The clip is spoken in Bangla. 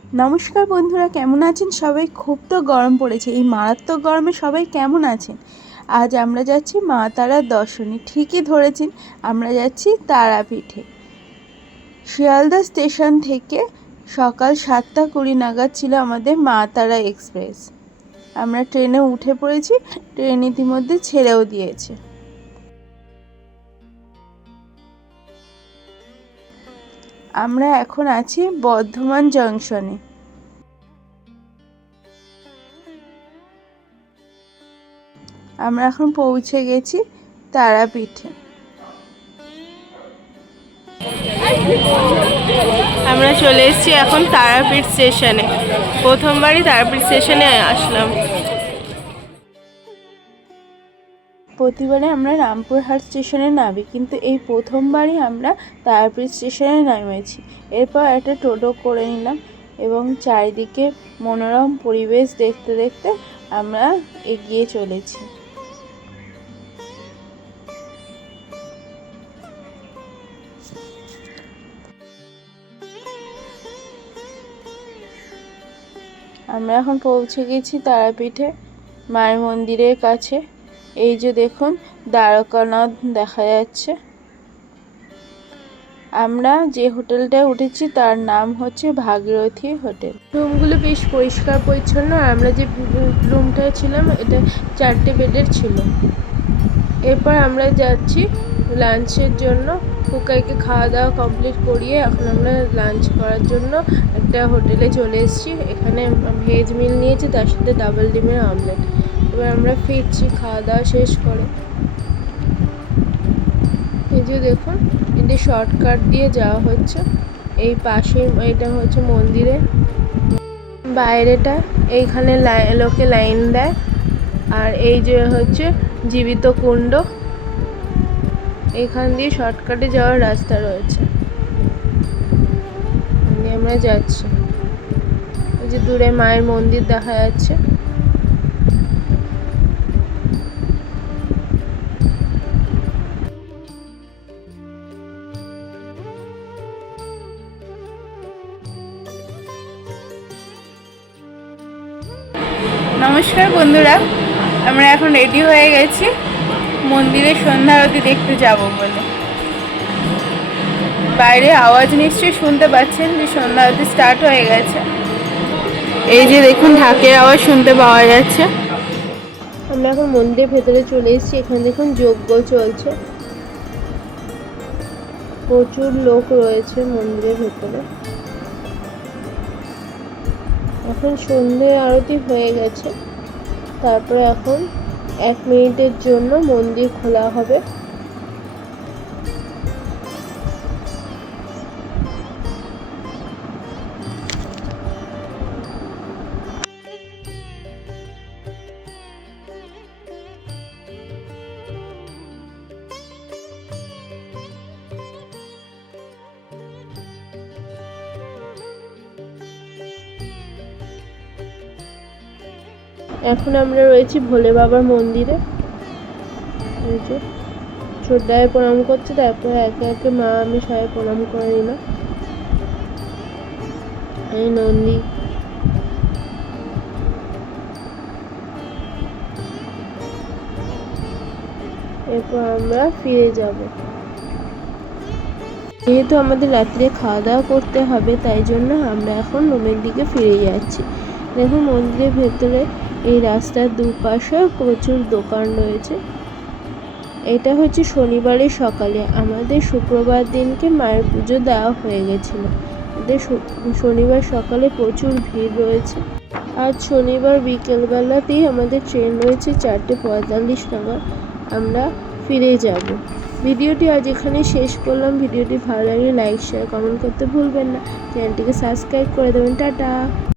নমস্কার বন্ধুরা, কেমন আছেন সবাই? খুব তো গরম পড়েছে। এই মারাত্মক গরমে সবাই কেমন আছেন? আজ আমরা যাচ্ছি মা তারার দর্শনে। ঠিকই ধরেছেন, আমরা যাচ্ছি তারাপীঠে। শিয়ালদা স্টেশন থেকে সকাল 7:20 নাগাদ ছিল আমাদের মা তারা এক্সপ্রেস। আমরা ট্রেনে উঠে পড়েছি, ট্রেন ইতিমধ্যে ছেড়েও দিয়েছে। আমরা এখন আছি বর্ধমান জংশনে। আমরা এখন পৌঁছে গেছি তারাপীঠে। আমরা চলে এসেছি এখন তারাপীঠ স্টেশনে। প্রথমবারই তারাপীঠ স্টেশনে আসলাম। প্রতিবারে আমরা রামপুরহাট স্টেশনে নামি, কিন্তু এই প্রথমবারই আমরা তারাপীঠ স্টেশনে নেমেছি। এরপর একটা টোটো করে নিলাম এবং চারিদিকে মনোরম পরিবেশ দেখতে দেখতে আমরা এগিয়ে চলেছি। আমরা এখন পৌঁছে গেছি তারাপীঠে মায়ের মন্দিরের কাছে। এই যে দেখুন, দ্বারকানাথ দেখা যাচ্ছে। আমরা যে হোটেলটায় উঠেছি তার নাম হচ্ছে ভাগীরথী হোটেল। রুমগুলো বেশ পরিষ্কার পরিচ্ছন্ন। আর আমরা যে রুমটায় ছিলাম এটা 4টে বেডের ছিল। এরপর আমরা যাচ্ছি লাঞ্চের জন্য। কুকাইকে খাওয়া দাওয়া কমপ্লিট করিয়ে এখন আমরা লাঞ্চ করার জন্য একটা হোটেলে চলে এসেছি। এখানে ভেজ মিল নিয়েছি, তার সাথে ডাবল ডিমের অমলেট। এবার আমরা ফিরছি খাওয়া দাওয়া শেষ করে। এই যে দেখুন, এটা শর্টকাট দিয়ে যাওয়া হচ্ছে। এই পাশে এটা হচ্ছে মন্দিরে বাইরেটা, এইখানে লোকে লাইন দেয়। আর এই যে হচ্ছে জীবিত কুণ্ড, এখান দিয়ে শর্টকাটে যাওয়ার রাস্তা রয়েছে। আমরা যাচ্ছি। এই যে দূরে মায়ের মন্দির দেখা যাচ্ছে। নমস্কার বন্ধুরা, আমরা এখন রেডি হয়ে গেছি মন্দিরে সন্ধ্যা আরতি দেখতে যাব বলে। বাইরে আওয়াজ নিশ্চয়ই শুনতে পাচ্ছেন যে সন্ধ্যা আরতি স্টার্ট হয়ে গেছে। এই যে দেখুন, ঢাকের আওয়াজ শুনতে পাওয়া যাচ্ছে। আমরা এখন মন্দিরের ভেতরে চলে এসেছি। এখানে দেখুন যজ্ঞ চলছে, প্রচুর লোক রয়েছে মন্দিরের ভেতরে। এখন সন্ধ্যে আরতি হয়ে গেছে। তারপরে এখন 1 মিনিটের জন্য মন্দির খোলা হবে। এখন আমরা রয়েছি ভোলে বাবার মন্দিরে। এই যে ছোটদায় প্রণাম করছে, তারপরে একে একে মা আমি সবাই প্রণাম করে নিলাম। এই নন্দী, এরপর আমরা ফিরে যাব। যেহেতু আমাদের রাত্রে খাওয়া দাওয়া করতে হবে, তাই জন্য আমরা এখন রুমের দিকে ফিরে যাচ্ছি। দেখুন মন্দিরের ভেতরে এই রাস্তার দুপাশে প্রচুর দোকান রয়েছে। এটা হচ্ছে শনিবারের সকালে। আমাদের শুক্রবার দিনকে মায়ের পুজো দেওয়া হয়ে গেছিলো। শনিবার সকালে প্রচুর ভিড় রয়েছে। আজ শনিবার বিকেলবেলাতেই আমাদের ট্রেন রয়েছে 4:45 নাগাদ। আমরা ফিরে যাব। ভিডিওটি আজ এখানে শেষ করলাম। ভিডিওটি ভালো লাগলে লাইক শেয়ার কমেন্ট করতে ভুলবেন না। চ্যানেলটিকে সাবস্ক্রাইব করে দেবেন। টাটা।